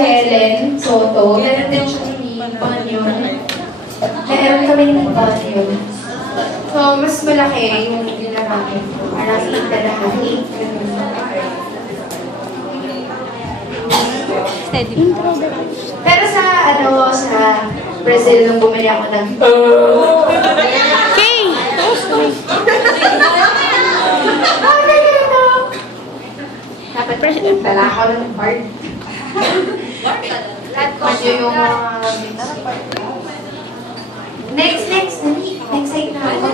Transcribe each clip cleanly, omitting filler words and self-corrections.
Helen Soto. Meron din siyang ni Panyo. Meron kami ni Panyo. So, mas malaki yung ginagamit ko. Parang 8 na lahat. 8. Steady. Pero sa, sa Brazil, nung bumili ako ng Okay! dapat dala ako ng part. Medyo yung next. Next side na ako.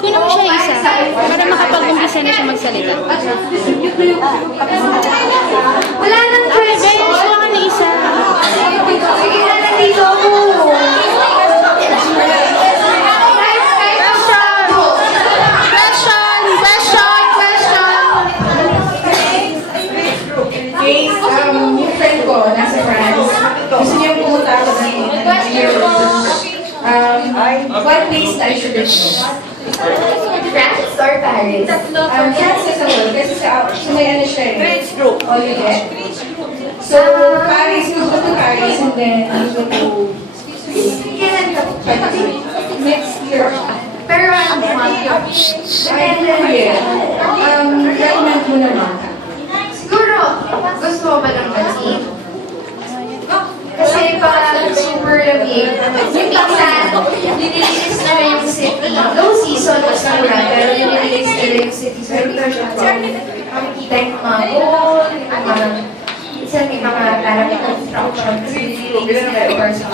Kunin mo siya isa para makapag-umpisa na siya magsalita. Wala nang Okay, guys, gusto ka na isa. sige na, nandito ako. Guys, yung friend ko, nasa France. Gusto niya pumunta ako ng what place I should visit? France or Paris? France is a word. Kasi sa may ano siya eh. Bridge group. Oh, you get? So, Paris, we go to Paris and then we go to next year. Pero ano month yun? Recommend mo naman. Siguro, gusto mo ba ng Brazil? Kasi pag super lamig, minsan, nililinis nila yung city. Low season, mas mura, pero nililinis nila yung city. So, hindi ko siya makikita yung mga gold, minsan may mga parang construction, kasi nililinis nila yung person.